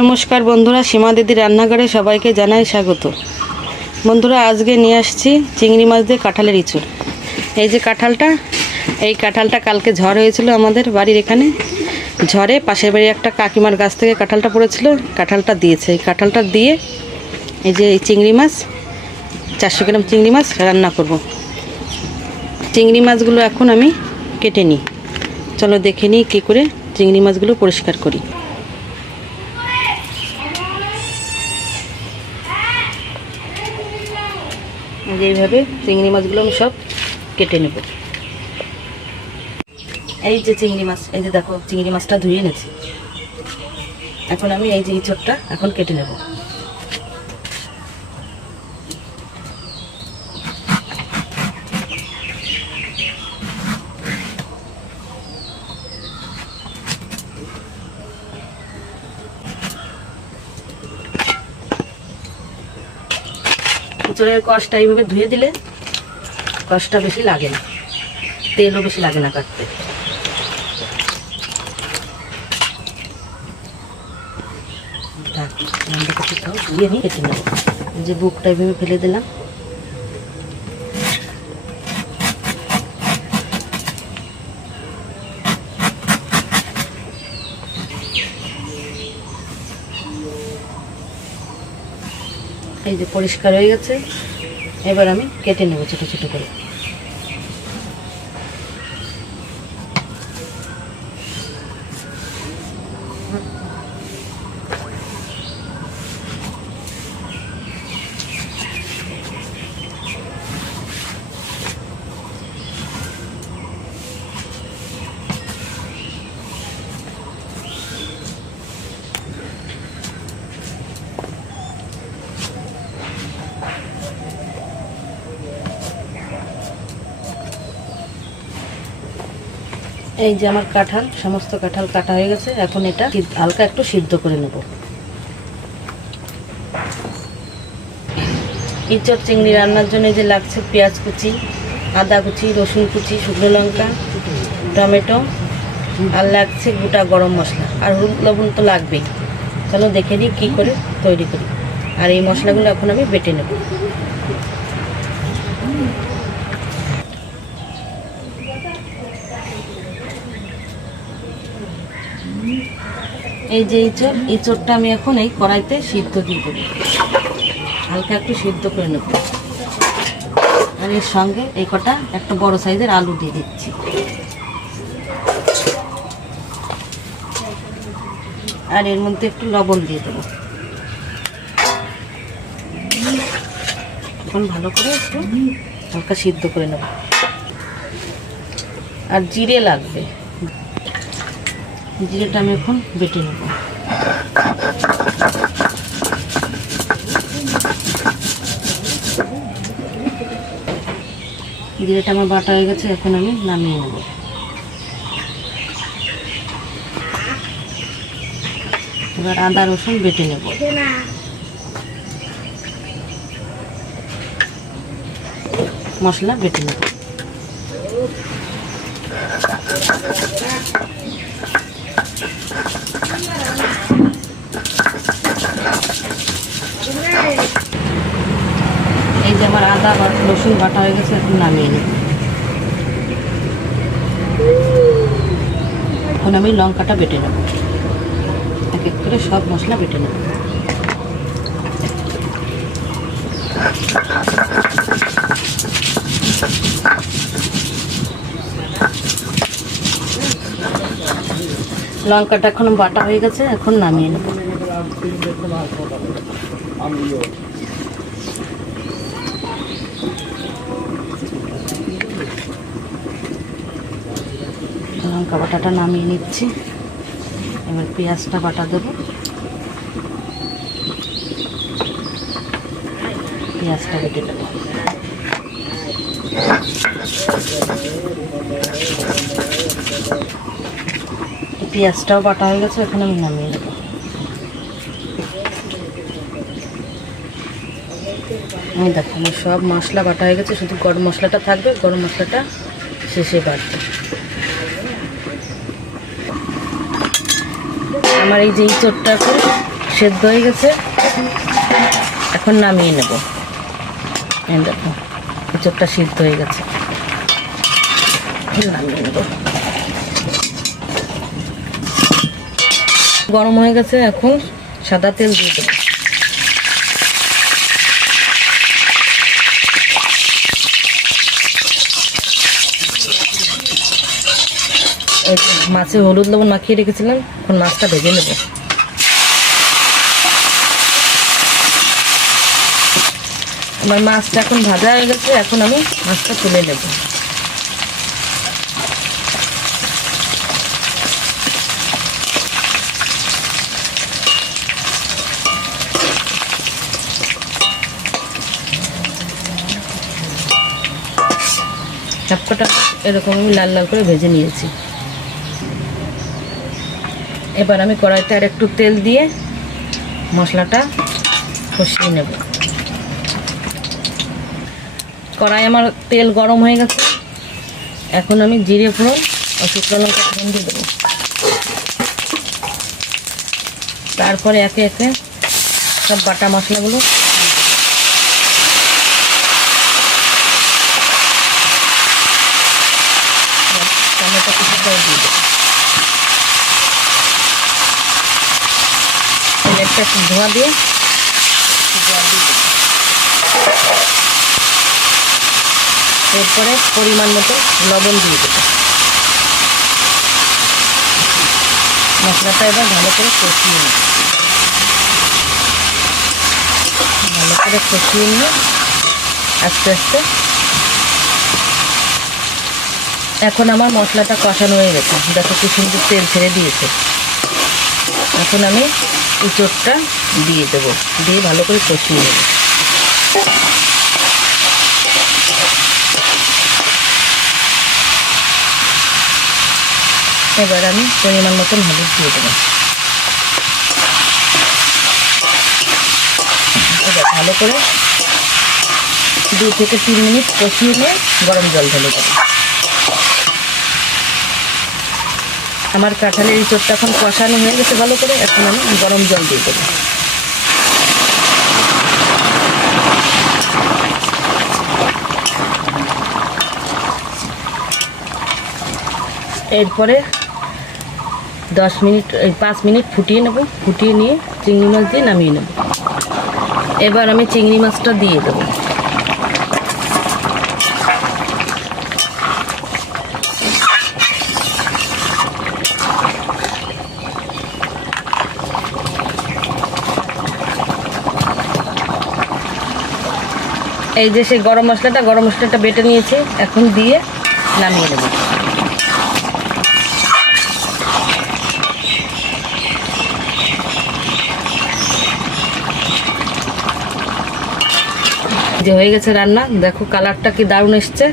নমস্কার বন্ধুরা, সীমা দিদি রান্নাঘরে সবাইকে জানাই স্বাগত। বন্ধুরা, আজকে নিয়ে আসছি চিংড়ি মাছ দিয়ে কাঁঠালের ইঁচড়। এই যে কাঁঠালটা কালকে ঝড় হয়েছিল আমাদের বাড়ির এখানে। ঝড়ে পাশের বাড়ি একটা কাকিমার গাছ থেকে কাঁঠালটা পড়েছিল, কাঁঠালটা দিয়েছে। এই কাঁঠালটা দিয়ে এই যে এই চিংড়ি মাছ 400 গ্রাম চিংড়ি মাছ রান্না করব। চিংড়ি মাছগুলো এখন আমি কেটে নিই। চলো দেখে নিই কী করে চিংড়ি মাছগুলো পরিষ্কার করি। এইভাবে চিংড়ি মাছগুলো আমি সব কেটে নেব। এই যে চিংড়ি মাছ, এই যে দেখো চিংড়ি মাছটা ধুয়ে এনেছি। এখন আমি এই যে ইঁচড়টা এখন কেটে নেব। ইঁচড়ের কষটা এইভাবে ধুয়ে দিলে কষটা বেশি লাগে না, তেলও বেশি লাগে না কাটতে। ধুয়ে নিয়ে কেটে নেব। এই যে বুকটা এইভাবে ফেলে দিলাম। এই যে পরিষ্কার হয়ে গেছে। এবার আমি কেটে নেব ছোটো ছোটো করে। এই যে আমার সমস্ত কাঁঠাল কাটা হয়ে গেছে। এখন এটা হালকা একটু সিদ্ধ করে নেব। ইঁচড় চিংড়ি রান্নার জন্য যে লাগছে পেঁয়াজ কুচি, আদা কুচি, রসুন কুচি, শুকনো লঙ্কা, টমেটো, আর লাগছে গোটা গরম মশলা, আর হলুদ লবণ তো লাগবেই। চলো দেখে নিই কী করে তৈরি করি। আর এই মশলাগুলো এখন আমি বেটে নেব। এই যে ইঁচড়টা আমি এখন এই কড়াইতে সিদ্ধ দিয়ে দেবো। হালকা একটু সিদ্ধ করে নেব। আর এর সঙ্গে এই কটা একটা বড় সাইজের আলু দিয়ে দিচ্ছি। আর এর মধ্যে একটু লবণ দিয়ে দেবো। এখন ভালো করে একটু হালকা সিদ্ধ করে নেব। আর জিরে লাগবে, জিরেটা আমি এখন বেটে নেব। জিরেটা আমার বাটা হয়ে গেছে, এখন আমি নামিয়ে নেব। এবার আদা রসুন বেটে নেব। মশলা বেটে নেব। এই যে আমার আদা রসুন বাটা হয়ে গেছে, এখন নামিয়ে নেব। এখন আমি লঙ্কাটা বেটে নেব। এক এক করে সব মশলা বেটে নেব। লঙ্কাটা এখন বাটা হয়ে গেছে, এখন নামিয়ে নেব। লঙ্কা বাটাটা নামিয়ে নিচ্ছি। এবার পেঁয়াজটা বাটা দেবো। পেঁয়াজটা বেটে দেবো। পেঁয়াজটাও বাটা হয়ে গেছে, এখন আমি নামিয়ে নেব। আমি দেখো আমার সব মশলা বাটা হয়ে গেছে, শুধু গরম মশলাটা থাকবে। গরম মশলাটা শেষে বাটবে। আমার এই যে ইঁচড়টাকে সেদ্ধ হয়ে গেছে, এখন নামিয়ে নেব। এই দেখো এঁচোড়টা সিদ্ধ হয়ে গেছে, নামিয়ে নেব। গরম হয়ে গেছে, এখন সাদা তেল দিয়ে দেবো। মাছে হলুদ লবণ মাখিয়ে রেখেছিলাম, এখন মাছটা ভেজে নেব। আমার মাছটা এখন ভাজা হয়ে গেছে, এখন আমি মাছটা তুলে নেব। সবকটা এরকম আমি লাল লাল করে ভেজে নিয়েছি। এবার আমি কড়াইতে আর একটু তেল দিয়ে মশলাটা কষিয়ে নেব। কড়াই আমার তেল গরম হয়ে গেছে, এখন আমি জিরে ফোড়ন আর শুকনো লঙ্কা ফোড়ন দিয়ে দেবো। তারপরে একে একে সব বাটা মশলাগুলো টমেটো কিছুটাও দিয়ে দেবো। একটা ধোয়া দিয়ে জল দিয়ে দেবো। এরপরে পরিমাণ মতো লবণ দিয়ে দেবো। মশলাটা এবার ভালো করে কষিয়ে নিই, ভালো করে কষিয়ে নিয়ে আস্তে আস্তে। এখন আমার মশলাটা কষানো হয়ে গেছে, দেখো কি সুন্দর তেল ছেড়ে দিয়েছে। এখন আমি এঁচোড়টা দিয়ে দেবো, দিয়ে ভালো করে কষিয়ে নেব। এবার আমি পরিমাণ মতন হলুদ দিয়ে দেবো। এবার ভালো করে 2 থেকে 3 মিনিট কষিয়ে নিয়ে গরম জল ঢেলে দেবো। আমার কাঁঠালের এঁচোড়টা এখন কষানো হয়ে গেছে ভালো করে, এখন আমি গরম জল দিয়ে দেবো। এরপরে 5 মিনিট ফুটিয়ে নেব। ফুটিয়ে নিয়ে চিংড়ি মাছ দিয়ে নামিয়ে নেব। এবার আমি চিংড়ি মাছটা দিয়ে দেবো। এই যে সেই গরম মশলাটা বেটে নিয়েছি, এখন দিয়ে নামিয়ে নেব। যে হয়ে গেছে রান্না, দেখো কালারটা কি দারুণ এসছে।